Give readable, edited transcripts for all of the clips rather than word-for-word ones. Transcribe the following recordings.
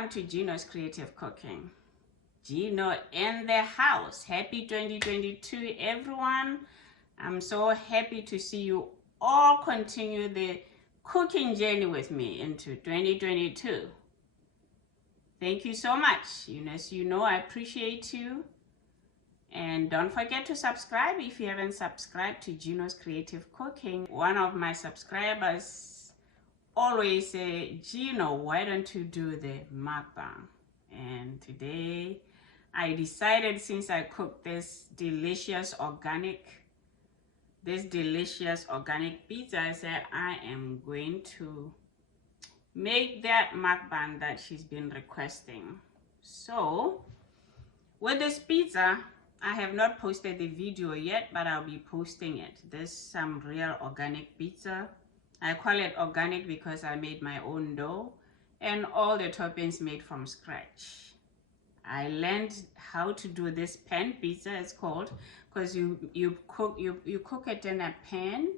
Welcome to Gino's Creative Cooking. Gino in the house. Happy 2022, everyone. I'm so happy to see you all continue the cooking journey with me into 2022. Thank you so much. As you know, I appreciate you. And don't forget to subscribe if you haven't subscribed to Gino's Creative Cooking. One of my subscribers always say, Gino, why don't you do the mukbang? And today I decided, since I cooked this delicious organic pizza, I said I am going to make that mukbang that she's been requesting. So with this pizza, I have not posted the video yet, but I'll be posting it. This is some real organic pizza. I call it organic because I made my own dough and all the toppings made from scratch. I learned how to do this pan pizza, it's called, because you cook it in a pan,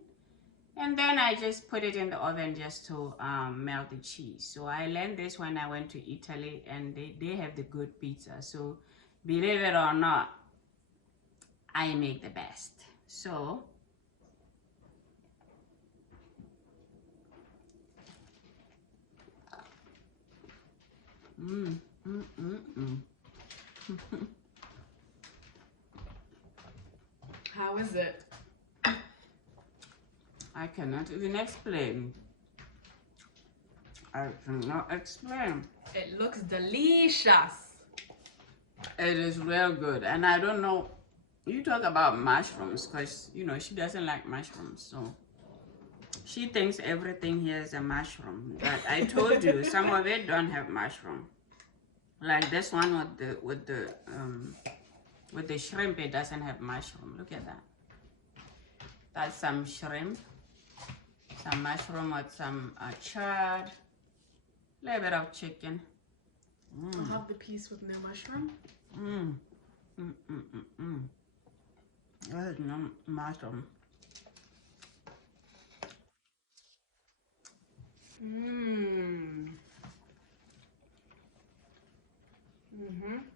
and then I just put it in the oven just to melt the cheese. So I learned this when I went to Italy, and they have the good pizza. So believe it or not, I make the best. So How is it? I cannot even explain. I cannot explain. It looks delicious. It is real good. And I don't know, you talk about mushrooms, because she doesn't like mushrooms, so she thinks everything here is a mushroom. But I told you, some of it don't have mushroom. Like this one with the shrimp, it doesn't have mushroom. Look at that. That's some shrimp, some mushroom with some chard, a little bit of chicken. I'll have the piece with no mushroom. There's no mushroom.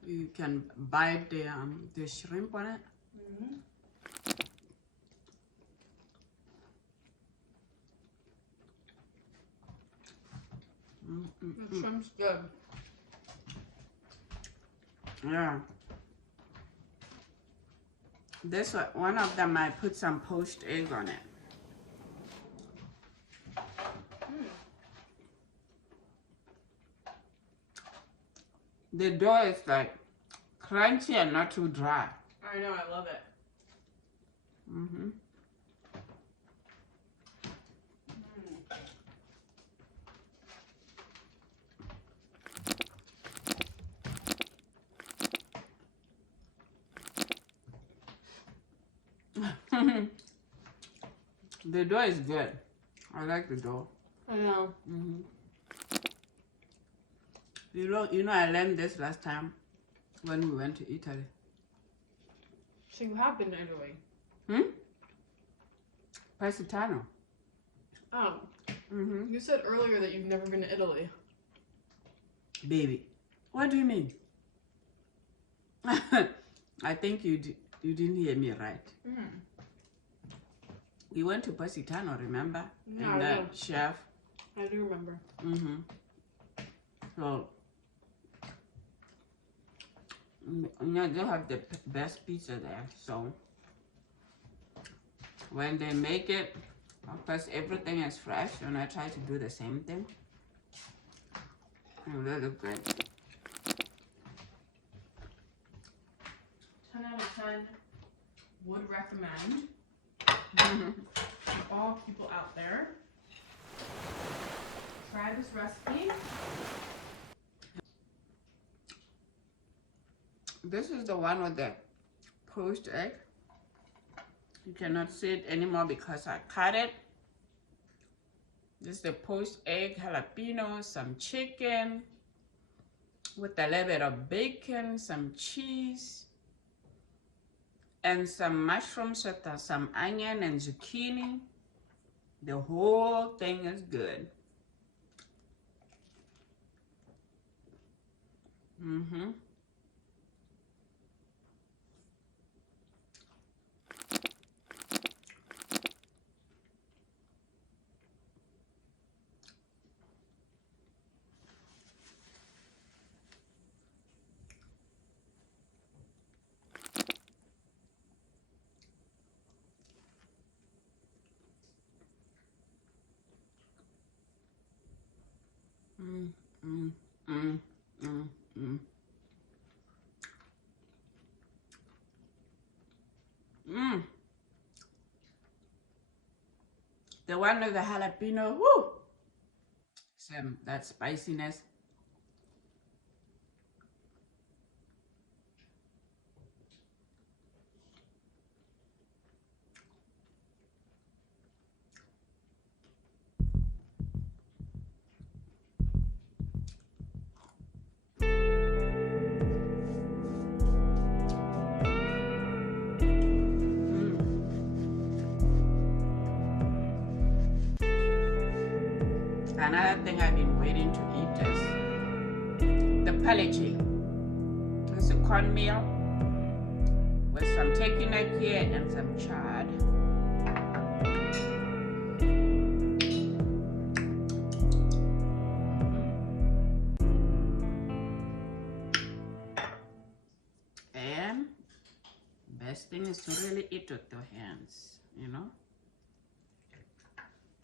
You can bite the shrimp on it. The shrimp's good. Yeah. This one of them, I put some poached egg on it. The dough is like crunchy and not too dry. I know, I love it. The dough is good. I like the dough. I know. You know, I learned this last time when we went to Italy. So you have been to Italy? Positano. Oh. You said earlier that you've never been to Italy. Baby, what do you mean? I think you didn't hear me right. We went to Positano, remember? No, and that chef. I do remember. So, they have the best pizza there. So, when they make it, of course, everything is fresh, and I try to do the same thing. And they look good. 10 out of 10 would recommend to all people out there. Try this recipe. This is the one with the poached egg. You cannot see it anymore because I cut it. This is the poached egg, jalapeno, some chicken with a little bit of bacon, some cheese, and some mushrooms with some onion and zucchini. The whole thing is good. Mm-hmm. Mm, mm, mm, mm, mm. Mm. The one with the jalapeno, woo! Some that spiciness. Another thing I've been waiting to eat is the Phaleche. It's a cornmeal with some turkey neck here and some chard. And best thing is to really eat with your hands, you know.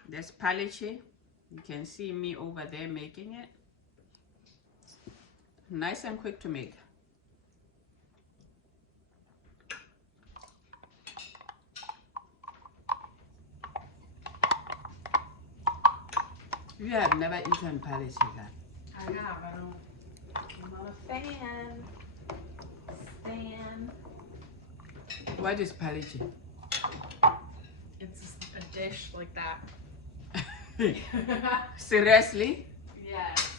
This Phaleche, you can see me over there making it. Nice and quick to make. You have never eaten Phaleche, then? I have. I'm not a fan. What is Phaleche? It's just a dish like that. Seriously? Yes.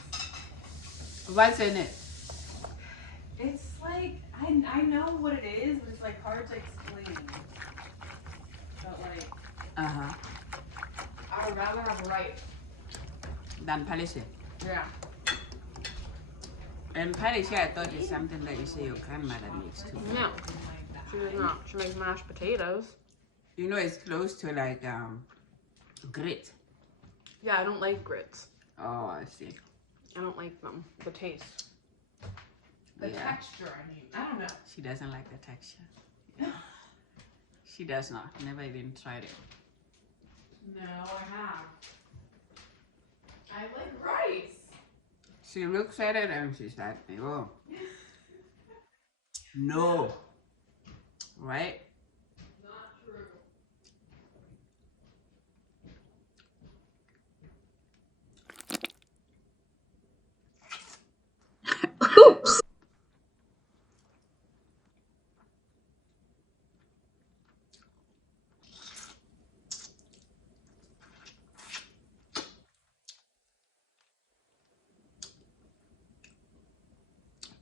What's in it? It's like, I know what it is, but it's like hard to explain. But like, Uh-huh. I would rather have rice. Than Phaleche. Yeah. And Phaleche, I thought it's something that you say your grandmother makes too. No, she does not. She makes mashed potatoes. You know, it's close to like grit. Yeah, I don't like grits. Oh, I see. I don't like them. The taste. The texture, I mean. I don't know. She doesn't like the texture. She does not. Never even tried it. No, I have. I like rice. She looks at it and she's like, oh. No. Right? Not true. Oops.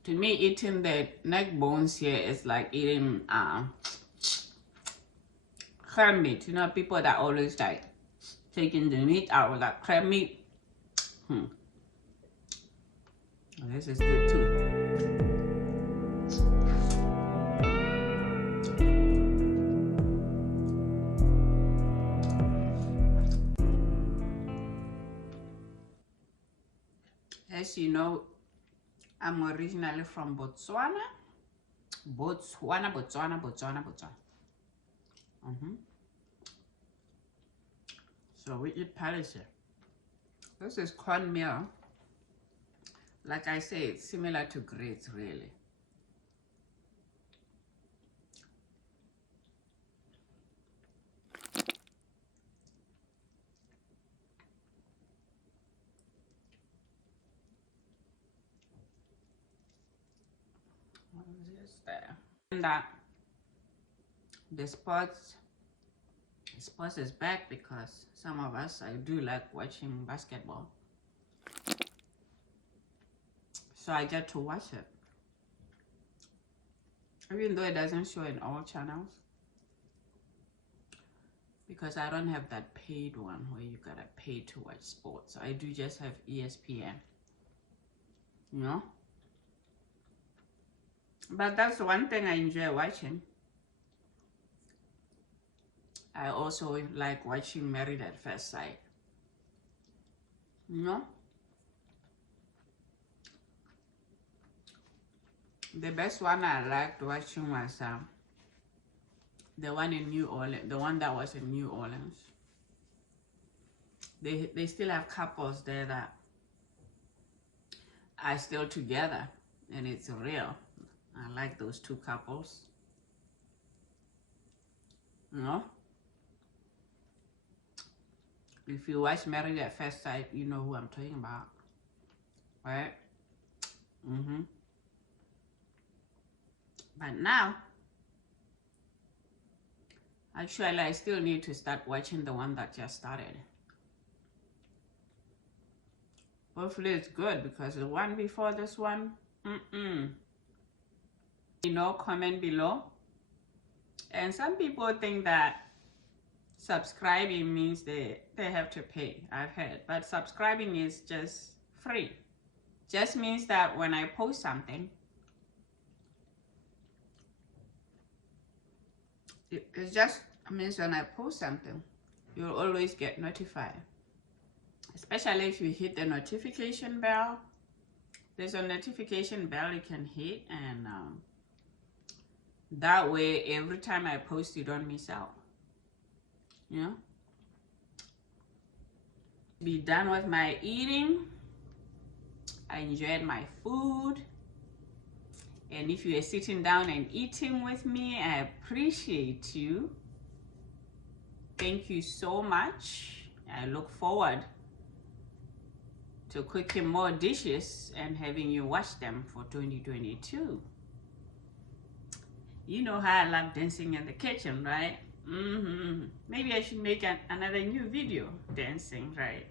To me, eating the neck bones here is like eating crab meat. You know, people that always like taking the meat out of that crab meat. This is good too. As you know, I'm originally from Botswana. Botswana. So we eat Phaleche. This is cornmeal. Like I say, it's similar to grits, really. What is this there? And that the sports is back because some of us, I do like watching basketball. So I get to watch it. Even though it doesn't show in all channels. Because I don't have that paid one where you gotta pay to watch sports. I do just have ESPN. You know? But that's one thing I enjoy watching. I also like watching Married at First Sight. You know? The best one I liked watching was the one in New Orleans, the one that was in New Orleans. They still have couples there that are still together, and it's real. I like those two couples. You know? If you watch Married at First Sight, you know who I'm talking about. Right? But now, actually, I still need to start watching the one that just started. Hopefully it's good, because the one before this one, you know, comment below. And some people think that subscribing means they have to pay, I've heard. But subscribing is just free. Just means that when I post something, it just means when I post something, you'll always get notified. Especially if you hit the notification bell. There's a notification bell you can hit, and that way every time I post, you don't miss out. You know? Be done with my eating. I enjoyed my food. And if you are sitting down and eating with me, I appreciate you. Thank you so much. I look forward to cooking more dishes and having you watch them for 2022. You know how I love dancing in the kitchen, right? Maybe I should make another new video dancing, right?